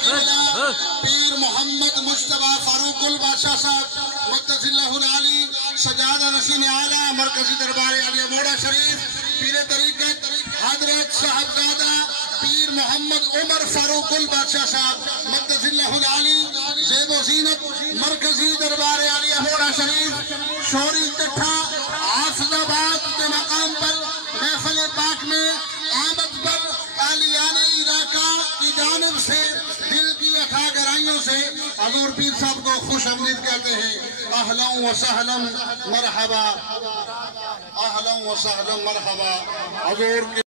पीर मोहम्मद मुश्तबा फारूकुल बादशाह साहब मद्दसिल्लाहुल आली सजादा नसीन आला मरकजी दरबार आलिया मोड़ा शरीफ पीर तरीक़त हजरत साहबजादा पीर मोहम्मद उमर फारूकुल बादशाह साहब मद्दसिल्लाहुल आली ज़ेब व ज़ीनत मरकजी दरबार आलिया मोड़ा शरीफ शोरी तट्ठा आफजाबाद के मकाम पर महफिल पाक में आमद पर आलियाने इलाका की जानिब से दिल की अथा गहराइयों से हज़ूर पीर साहब को खुश आमदीद कहते हैं। अहलन व सहलन मरहबा, अहलन व सहलन मरहबा। हज़ूर